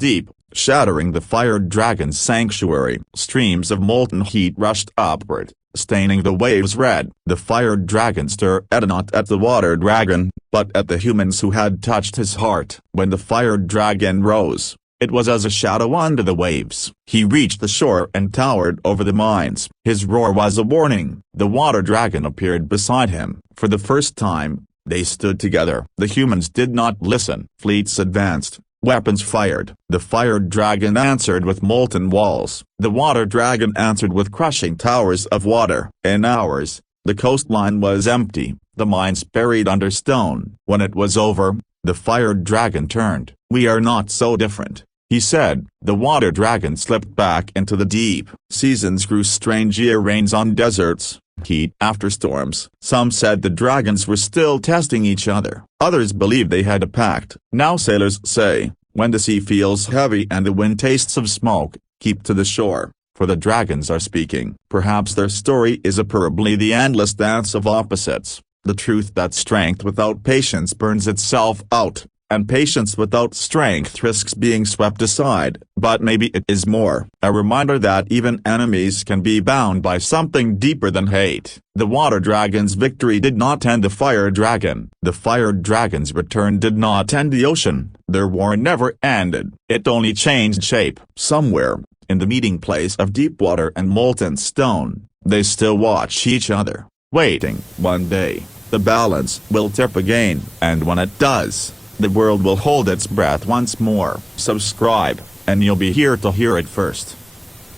deep, shattering the fire dragon's sanctuary. Streams of molten heat rushed upward, staining the waves red. The fire dragon stared not at the water dragon, but at the humans who had touched his heart. When the fire dragon rose, it was as a shadow under the waves. He reached the shore and towered over the mines. His roar was a warning. The water dragon appeared beside him. For the first time, they stood together. The humans did not listen. Fleets advanced, weapons fired. The fire dragon answered with molten walls. The water dragon answered with crushing towers of water. In hours, the coastline was empty, the mines buried under stone. When it was over, the fire dragon turned. "We are not so different," he said. The water dragon slipped back into the deep. Seasons grew strange. Year rains on deserts, heat after storms. Some said the dragons were still testing each other. Others believed they had a pact. Now sailors say, when the sea feels heavy and the wind tastes of smoke, keep to the shore, for the dragons are speaking. Perhaps their story is a parable, the endless dance of opposites. The truth that strength without patience burns itself out, and patience without strength risks being swept aside. But maybe it is more a reminder that even enemies can be bound by something deeper than hate. The water dragon's victory did not end the fire dragon. The fire dragon's return did not end the ocean. Their war never ended. It only changed shape. Somewhere, in the meeting place of deep water and molten stone, they still watch each other, waiting. One day, the balance will tip again, and when it does, the world will hold its breath once more. Subscribe, and you'll be here to hear it first.